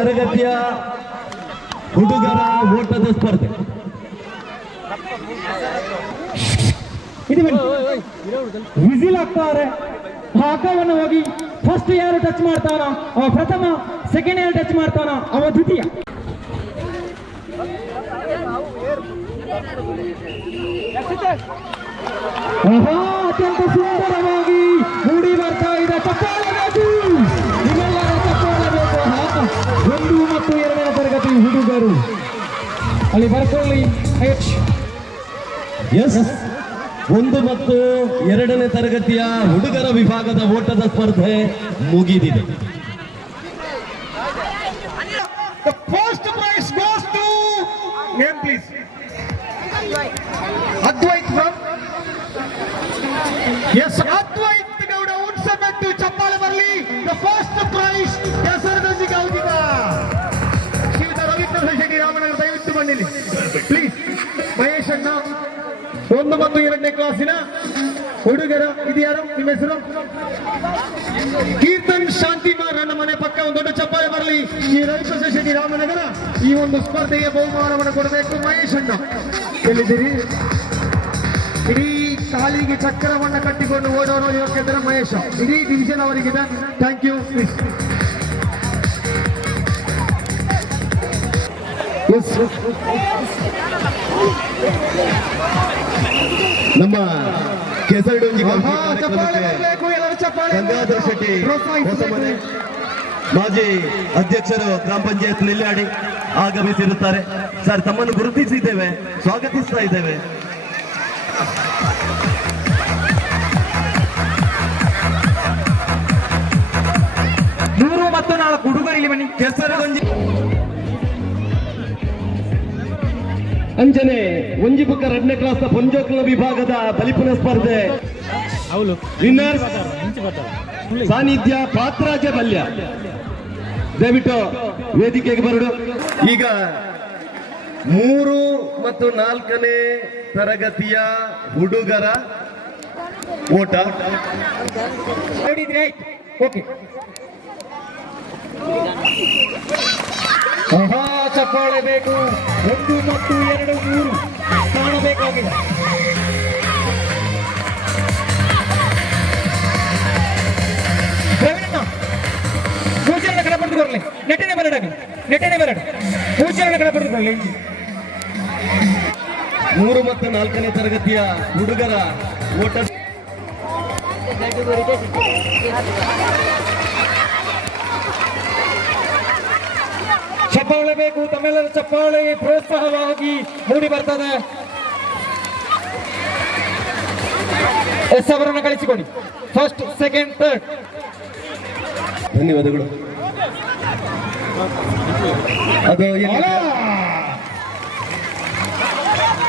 ತರಗತಿಯ ಹುಡುಗರ ಓಟದ ಸ್ಪರ್ಧೆ. ವಿಸಿಲ್ ಆಗ್ತಾರೆ. ಹಗ್ಗವನ್ನು ಹೋಗಿ ಫಸ್ಟ್ ಯಾರು ಟಚ್ ಮಾಡ್ತಾನ ಅವ ಪ್ರಥಮ, ಸೆಕೆಂಡ್ ಯಾರು ಟಚ್ ಮಾಡ್ತಾನ ಅವ ದ್ವಿತೀಯ. ಅತ್ಯಂತ ಸುಂದರವಾಗಿ ಮೂಡಿ ಬರ್ತಾ ಇದೆ. ಚಪ್ಪಾಳೆ ಬೇಕು, ನಿಮ್ಮೆಲ್ಲರ ಚಪ್ಪಾಳೆ ಬೇಕು. 1 ಮತ್ತು 2ನೇ ತರಗತಿ ಹುಡುಗರು ಅಲ್ಲಿ ಬರ್ಕೊಳ್ಳಿ. 1 ಮತ್ತು 2ನೇ ತರಗತಿಯ ಹುಡುಗರ ವಿಭಾಗದ ಓಟದ ಸ್ಪರ್ಧೆ ಮುಗಿದಿದೆ. The first prize goes to name please. Advait from yes, Advait Gowda Unsamettu ಚಪ್ಪಾಳೆ ಬರಲಿ. The first prize ಕೆಸರದಂಜಿ ಗೌದಿಗ ಶ್ರೀಯುತ ರವೀಂದ್ರ ಶೆಟ್ಟಿ ರಾಮನಗರ ದಯವಿಟ್ಟು ಬನ್ನಿಲಿ ಪ್ಲೀಸ್. ಮಹೇಶ್ ಅಣ್ಣ 1 ಮತ್ತು 2ನೇ ಕ್ಲಾಸಿನ ಹುಡುಗರ ಇದು ಯಾರು ನಿಮ್ಮ ಹೆಸರು? ಕೀರ್ತನ್ ಶಾಂತಿಮಾರ್ ನನ್ನ ಮನೆ ಪಕ್ಕ ಒಂದು ದೊಡ್ಡ ಚಪ್ಪಾಳೆ ಬರಲಿ. ಈ ರವಿಪ್ರಸಾದ್ ಶೆಟ್ಟಿ ರಾಮನಗರ ಈ ಒಂದು ಸ್ಪರ್ಧೆಗೆ ಬಹುಮಾನವನ್ನು ಕೊಡಬೇಕು. ಮಹೇಶ್ ಅಣ್ಣ ಎಲ್ಲಿದ್ದೀರಿ? ಇಡೀ ಕಾಲಿಗೆ ಚಕ್ರವನ್ನ ಕಟ್ಟಿಕೊಂಡು ಓಡೋರು ಇವಕ್ಕಿದ್ದಾರೆ ಮಹೇಶ. ಇಡೀ ಡಿವಿಷನ್ ಅವರಿಗಿದೆ. Thank you please. ನಮ್ಮ ಕೆಸರಡೊಂಜಿ ಗಂಗಾಧರ ಶೆಟ್ಟಿ ಹೊಸಮನೆ ಮಾಜಿ ಅಧ್ಯಕ್ಷರು ಗ್ರಾಮ ಪಂಚಾಯತ್ ನೆಲ್ಯಾಡಿ ಆಗಮಿಸಿರುತ್ತಾರೆ. ಸರ್, ತಮ್ಮನ್ನು ಗುರುತಿಸಿದ್ದೇವೆ, ಸ್ವಾಗತಿಸ್ತಾ ಇದ್ದೇವೆ. ಮೂರು ಮತ್ತು 4 ಹುಡುಗರಿಗೆ ಬನ್ನಿ. ಕೆಸರಡೊಂಜಿ ಅಂಜನೆ ಒಂಜಿಪುಕ್ಕ 2ನೇ ಕ್ಲಾಸ್ ಪಂಜೋಕ್ಲ ವಿಭಾಗದ ಬಲಿಪುನ ಸ್ಪರ್ಧೆ ವಿನ್ನರ್ಸ್ ಸಾನ್ನಿಧ್ಯ ಪಾತ್ರಾಜ ಬಲ್ಯ. ದಯವಿಟ್ಟು ವೇದಿಕೆಗೆ ಬರಡು. ಈಗ 3 ಮತ್ತು 4ನೇ ತರಗತಿಯ ಹುಡುಗರ ಓಟ. ಓಕೆ, ಚಪ್ಪಾಳೆ ಬೇಕು. 1 ಮತ್ತು 2, 3 ಕಾಣಬೇಕಾಗಿದೆ. ಪೂಜೆಯನ್ನು ಕಡೆ ಪಡೆದುಕೊಳ್ಳಿ. ನೆಟ್ಟಿನ ಬೆರಡು ಪೂಜೆಯನ್ನು ಕಡೆ ಪಡೆದುಕೊಳ್ಳಿ. 3 ಮತ್ತು 4ನೇ ತರಗತಿಯ ಹುಡುಗರ ಓಟ. ಚಪ್ಪಾಳೆ ಬೇಕು. ತಮ್ಮೆಲ್ಲರ ಚಪ್ಪಾಳೆ ಪ್ರೋತ್ಸಾಹವಾಗಿ ಮೂಡಿ ಬರ್ತದೆ. ಅವರನ್ನು ಕಳಿಸಿಕೊಡಿ. First, second, third. ಧನ್ಯವಾದಗಳು. ಅದು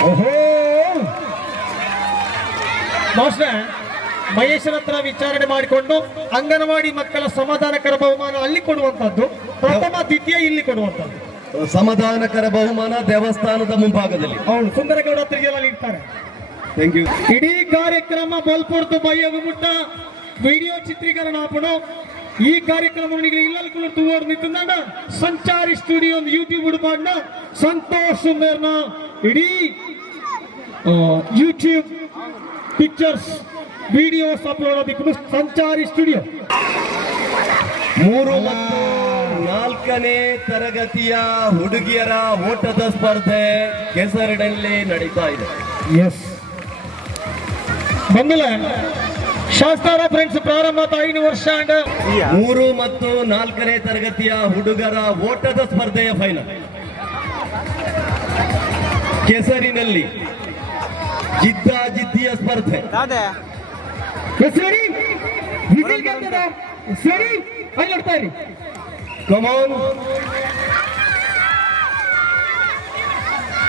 ಓಹೋ ಮಾಸ್ಟರ್ ಮಹೇಶನ ಹತ್ರ ವಿಚಾರಣೆ ಮಾಡಿಕೊಂಡು ಅಂಗನವಾಡಿ ಮಕ್ಕಳ ಸಮಾಧಾನಕರ ಬಹುಮಾನ ಅಲ್ಲಿ ಕೊಡುವಂತದ್ದು, ಪ್ರಥಮ ದ್ವಿತೀಯ ಇಲ್ಲಿ ಕೊಡುವಂತದ್ದು. ಸಮಾಧಾನಕರ ಬಹುಮಾನ ದೇವಸ್ಥಾನದ ಮುಂಭಾಗದಲ್ಲಿ ಅವನು ಸುಂದರಗೌಡ ಹತ್ತಿರಗೆಲ್ಲ ಇರ್ತಾರೆ. Thank you. ಇಡೀ ಕಾರ್ಯಕ್ರಮ ಬಲ್ಪೊಡ್ತು ಬಯ್ಯಗುಮುಟ್ಟ ವಿಡಿಯೋ ಚಿತ್ರೀಕರಣ ಆಪಣು. ಈ ಕಾರ್ಯಕ್ರಮ ಇಲ್ಲೂ ತೂವರ್ ನಿಂತ ಸಂಚಾರಿ ಸ್ಟುಡಿಯೋ ಯೂಟ್ಯೂಬ್ ಹುಡುಪಾಡ್ನ ಸಂತೋಷ್ ಸುಂದರ್ನ ಇಡೀ ಯೂಟ್ಯೂಬ್ ಪಿಕ್ಚರ್ಸ್ ವಿಡಿಯೋಸ್ ಅಪ್ಲೋಡ್ ಆದಿಕ್ಕೂ ಸಂಚಾರಿ ಸ್ಟುಡಿಯೋ. 3 ಮತ್ತು 4ನೇ ತರಗತಿಯ ಹುಡುಗಿಯರ ಓಟದ ಸ್ಪರ್ಧೆ ಕೆಸರಡಲ್ಲಿ ನಡೀತಾ ಇದೆ. ಎಸ್ ಬಂದಿಲ್ಲ ಶಾಸ್ತ್ರ ಫ್ರೆಂಡ್ಸ್ ಪ್ರಾರಂಭ 5 ವರ್ಷ. 3 ಮತ್ತು 4ನೇ ತರಗತಿಯ ಹುಡುಗರ ಓಟದ ಸ್ಪರ್ಧೆಯ ಫೈನಲ್ ಕೆಸರಿನಲ್ಲಿ ಜಿದ್ದಾಜಿದ್ದಿಯ ಸ್ಪರ್ಧೆ. ನೋಡ್ತಾ ಇರಿ. ಕಮಾನ್.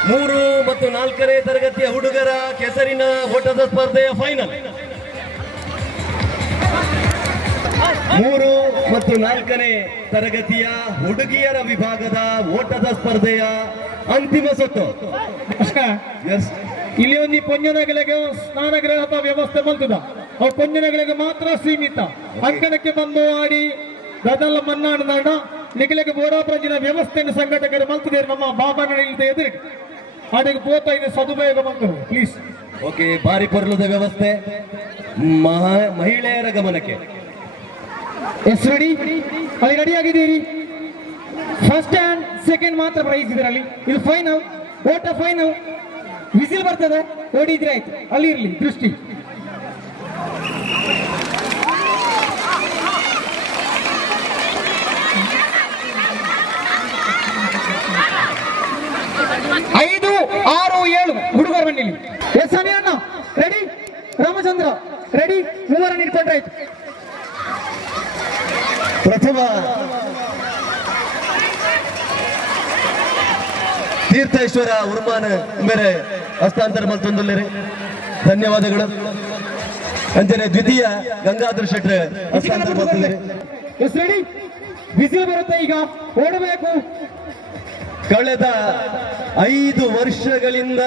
3 ಮತ್ತು 4ನೇ ತರಗತಿಯ ಹುಡುಗರ ಕೆಸರಿನ ಓಟದ ಸ್ಪರ್ಧೆಯ ಫೈನಲ್. 3 ಮತ್ತು 4ನೇ ತರಗತಿಯ ಹುಡುಗಿಯರ ವಿಭಾಗದ ಓಟದ ಸ್ಪರ್ಧೆಯ ಅಂತಿಮ ಸುತ್ತು. ಇಲ್ಲಿ ಒಂದು ಪೊಂಜನಗಳಿಗೆ ಸ್ನಾನಗೃಹದ ವ್ಯವಸ್ಥೆ ಬಂತದ. ಅವ್ರ ಪೊಂಜನಗಳಿಗೆ ಮಾತ್ರ ಸೀಮಿತ. ಅಂಕಣಕ್ಕೆ ಬಂದು ಆಡಿ ಗದಲ ಮನ್ನಾಡ ನಿಖಿಲಕ್ಕೆ ಬೋಡಾಪರಂಜಿನ ವ್ಯವಸ್ಥೆಯನ್ನು ಸಂಘಟಕರು ಮಲ್ತದೇರು ನಮ್ಮ ಬಾಬಾನ ಇಲ್ಲದೆ ಎದುರಿಗೆ ಅದಕ್ಕೆ ಪೋತಾ ಇದೆ ಸದುಪಯೋಗ ಮಂಕರು ಪ್ಲೀಸ್. ಓಕೆ, ಬಾರಿ ಪೊರ್ಲದ ವ್ಯವಸ್ಥೆ ಮಹಿಳೆಯರ ಗಮನಕ್ಕೆ. ಎಸ್ ರೆಡಿ, ಅಲ್ಲಿ ರೆಡಿ ಆಗಿದ್ದೀರಿ. ಫಸ್ಟ್ ಅಂಡ್ ಸೆಕೆಂಡ್ ಮಾತ್ರ ಪ್ರೈಸ್ ಇದರಲ್ಲಿ. ಇದು ಫೈನಲ್, ಓಟ ಫೈನಲ್. ವಿಸಿಲ್ ಬರ್ತದೆ, ಓಡಿದ್ರೆ ಆಯ್ತು, ಅಲ್ಲಿ ಇರಲಿ ದೃಷ್ಟಿ. ಐದು ಆರು ಏಳು ಹುಡುಗರು ಬನ್ನಿಲಿ. ಎಸ್ ಅಣ್ಣ ರೆಡಿ, ರಾಮಚಂದ್ರ ರೆಡಿ, ಮೂವರನ್ನು ಇಟ್ಕೊಂಡ್ರೆ ಆಯ್ತು. ಪ್ರಥಮ ತೀರ್ಥೇಶ್ವರ ಉರ್ಮಾನ ಮೇರೆ ಹಸ್ತಾಂತರ ಮಲ್ತೊಂದುಲ್ಲೆರೆ ಧನ್ಯವಾದಗಳು. ಅಂಜನೆ ದ್ವಿತೀಯ ಗಂಗಾಧರ್ ಶೆಟ್ರೆ ಹಸ್ತಾಂತರ ಮಲ್ತೊಂದುಲ್ಲೆರೆ. ಎಸ್ ರೆಡಿ, ವಿಸಿಲ್ ಬರುತ್ತೆ ಈಗ, ಓಡಬೇಕು. ಕಳೆದ 5 ವರ್ಷಗಳಿಂದ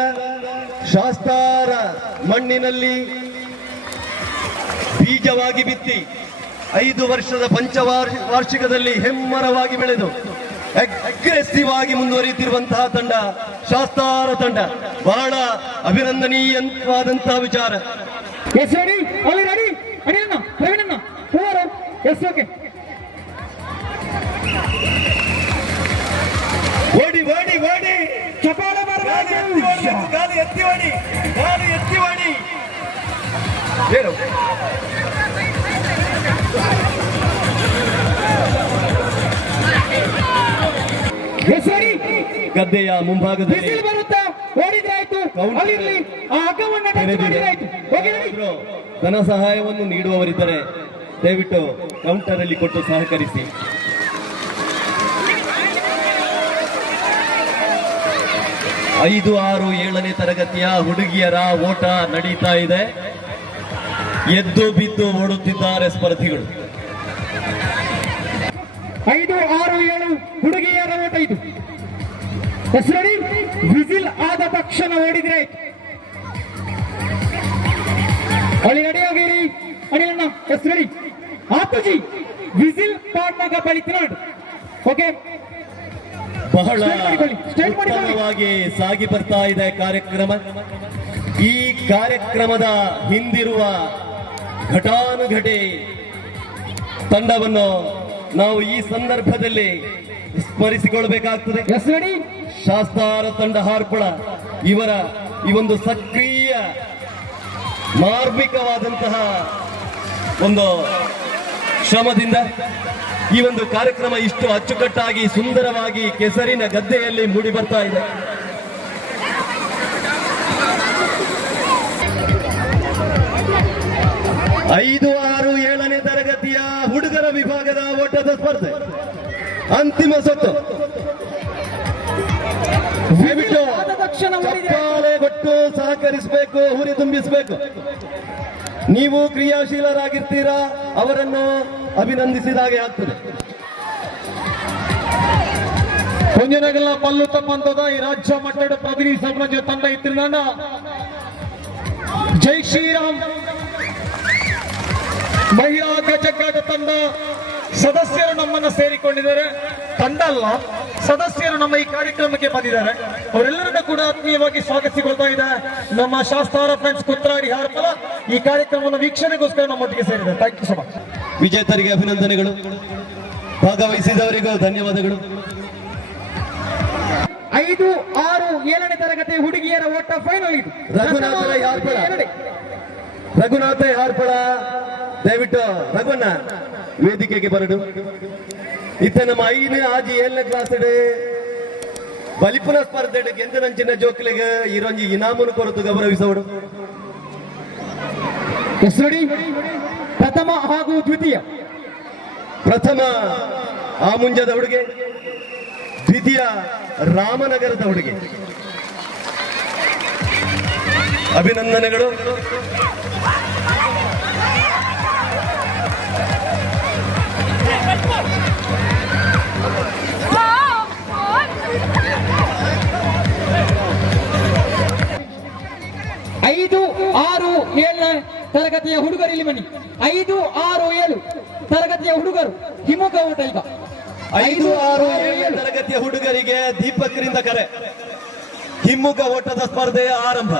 ಶಾಸ್ತಾರ ಮಣ್ಣಿನಲ್ಲಿ ಬೀಜವಾಗಿ ಬಿತ್ತಿ 5 ವರ್ಷದ ಪಂಚವಾರ್ಷಿಕದಲ್ಲಿ ಹೆಮ್ಮರವಾಗಿ ಬೆಳೆದು ಅಗ್ರೆಸಿವ್ ಆಗಿ ಮುಂದುವರಿಯುತ್ತಿರುವಂತಹ ತಂಡ ಶಾಸ್ತಾರ ತಂಡ. ಬಹಳ ಅಭಿನಂದನೀಯವಾದಂತಹ ವಿಚಾರ. ಎಸ್ ರೆಡಿ, ಅಲ್ಲಿ ರೆಡಿ, ಅಡಿಯಣ್ಣ ಪ್ರವೀಣಣ್ಣ ಮೂವರು. ಎಸ್ ಓಕೆ, ಓಡಿ ಓಡಿ ಓಡಿ, ಚಪಾಲ ಬರಬೇಕು, ಗಾಳಿ ಎತ್ತಿ ಓಡಿ, ಗಾಳಿ ಎತ್ತಿ ಓಡಿ. ಏನು ಎಸ್ ರೆಡಿ, ಗದ್ದೆಯ ಮುಂಭಾಗದಲ್ಲಿ ವಿಸಿಲ್ ಬರುತ್ತಾ, ಓಡಿದ್ರೆ ಆಯ್ತು, ಅಲ್ಲಿರ್ಲಿ, ಆ ಹಗ್ಗವನ್ನು ಟಚ್ ಮಾಡಿದ್ರೆ ಆಯ್ತು. ಓಕೆ ರೆಡಿ, ಧನ ಸಹಾಯವನ್ನು ನೀಡುವವರಿದ್ದರೆ ದಯವಿಟ್ಟು ಕೌಂಟರ್ ಅಲ್ಲಿ ಕೊಟ್ಟು ಸಹಕರಿಸಿ. ಐದು ಆರು ಏಳನೇ ತರಗತಿಯ ಹುಡುಗಿಯರ ಓಟ ನಡೀತಾ ಇದೆ. ಎದ್ದು ಬಿದ್ದು ಓಡುತ್ತಿದ್ದಾರೆ ಸ್ಪರ್ಧಿಗಳು. 5 6 7 ಹುಡುಗಿಯರ ಓಟ ಇದು. ಎಸ್ ರೆಡಿ, ವಿಸಿಲ್ ಆದ ತಕ್ಷಣ ಓಡಿದ್ರೆ ಆಯ್ತು. ಅಲ್ಲಿ ರೆಡಿ ಆಗಿರಿ ಅಡಿಯಣ್ಣ. ಎಸ್ ರೆಡಿ, ಆತುಜಿ ವಿಸಿಲ್ ಪಾಡ್ನಾಗ ಬಳಿತಿನಾಡು. ಓಕೆ, ಬಹಳ ಉತ್ತಮವಾಗಿ ಸಾಗಿ ಬರ್ತಾ ಇದೆ ಕಾರ್ಯಕ್ರಮ. ಈ ಕಾರ್ಯಕ್ರಮದ ಹಿಂದಿರುವ ಘಟಾನುಘಟಿ ತಂಡವನ್ನು ನಾವು ಈ ಸಂದರ್ಭದಲ್ಲಿ ಸ್ಮರಿಸಿಕೊಳ್ಳಬೇಕಾಗ್ತದೆ. ಎಸ್ ರೆಡಿ, ಶಾಸ್ತಾರ ತಂಡ ಹಾರ್ಪಳ ಇವರ ಈ ಒಂದು ಸಕ್ರಿಯ ಮಾರ್ಮಿಕವಾದಂತಹ ಒಂದು ಶ್ರಮದಿಂದ ಈ ಒಂದು ಕಾರ್ಯಕ್ರಮ ಇಷ್ಟು ಅಚ್ಚುಕಟ್ಟಾಗಿ ಸುಂದರವಾಗಿ ಕೆಸರಿನ ಗದ್ದೆಯಲ್ಲಿ ಮೂಡಿ ಬರ್ತಾ ಇದೆ. ಐದು ಆರು ಏಳನೇ ತರಗತಿಯ ಹುಡುಗರ ವಿಭಾಗದ ಓಟದ ಸ್ಪರ್ಧೆ ಅಂತಿಮ ಸುತ್ತು. ದಯವಿಟ್ಟು ಚಪ್ಪಾಳೆ ಕೊಟ್ಟು ಸಹಕರಿಸಬೇಕು, ಹುರಿ ತುಂಬಿಸಬೇಕು. ನೀವು ಕ್ರಿಯಾಶೀಲರಾಗಿರ್ತೀರಾ, ಅವರನ್ನು ಅಭಿನಂದಿಸಿದಾಗೆ ಆಗ್ತದೆ. ಕೊಂಜನಗಲ ಪಲ್ಲು ತಮ್ಮಂತದ ಈ ರಾಜ್ಯ ಮಟ್ಟದ ಪ್ರತಿನಿಧಿ ಸಮಾಜ ತಂಡ ಇತ್ತಿನ ಜೈ ಶ್ರೀರಾಮ್ ಮಹಿಳಾ ಗಜಗಾಟ ತಂಡ ಸದಸ್ಯರು ನಮ್ಮನ್ನು ಸೇರಿಕೊಂಡಿದ್ದಾರೆ. ತಂಡ ಅಲ್ಲ, ಸದಸ್ಯರು ನಮ್ಮ ಈ ಕಾರ್ಯಕ್ರಮಕ್ಕೆ ಬಂದಿದ್ದಾರೆ. ಅವರೆಲ್ಲರನ್ನ ಕೂಡ ಆತ್ಮೀಯವಾಗಿ ಸ್ವಾಗತಿಸಿಕೊಳ್ತಾ ಇದೆ ನಮ್ಮ ಶಾಸ್ತಾರ ಫ್ರೆಂಡ್ಸ್ ಕುತ್ರಾಡಿ ಹಾರ್ಪಲ. ಈ ಕಾರ್ಯಕ್ರಮವನ್ನು ವೀಕ್ಷಣೆಗೋಸ್ಕರ ನಮ್ಮೊಟ್ಟಿಗೆ ಸೇರಿದೆ. Thank you so much. ವಿಜೇತರಿಗೆ ಅಭಿನಂದನೆಗಳು, ಭಾಗವಹಿಸಿದವರಿಗೂ ಧನ್ಯವಾದಗಳು. 5 6 7ನೇ ತರಗತಿ ಹುಡುಗಿಯರ ಓಟ ಫೈನಲ್ ಇದು. ರಘುನಾಥ ಹಾರ್ಪಳ ದಯವಿಟ್ಟು ರಘುವನ್ನ ವೇದಿಕೆಗೆ ಬರಡು. ಇತ್ತ ನಮ್ಮ 5ನೇ ಆಜಿ 7ನೇ ಕ್ಲಾಸ್ ಬಲಿಪುನ ಸ್ಪರ್ಧೆ ಗೆಂದನಂಚಿನ ಜೋಕ್ಲಿಗೆ ಇರೊಂಜಿ ಇನಾಮನ್ನು ಕೊರತು ಗೌರವಿಸೋಡು. ಪ್ರಥಮ ಹಾಗೂ ದ್ವಿತೀಯ. ಪ್ರಥಮ ಆಮುಂಜದ ಹುಡುಗೆ, ದ್ವಿತೀಯ ರಾಮನಗರದ ಹುಡುಗೆ. ಅಭಿನಂದನೆಗಳು. ಐದು ಆರು 7ನೇ ತರಗತಿಯ ಹುಡುಗರು ಇಲ್ಲಿ ಬನ್ನಿ. 5 6 7 ತರಗತಿಯ ಹುಡುಗರು ಹಿಮುಖ ಊಟ ಈಗ 5, 6, 7ನೇ ತರಗತಿಯ ಹುಡುಗರಿಗೆ ದೀಪಕ್ರಿಂದ ಕರೆ. ಹಿಮ್ಮುಖ ಓಟದ ಸ್ಪರ್ಧೆಯ ಆರಂಭ.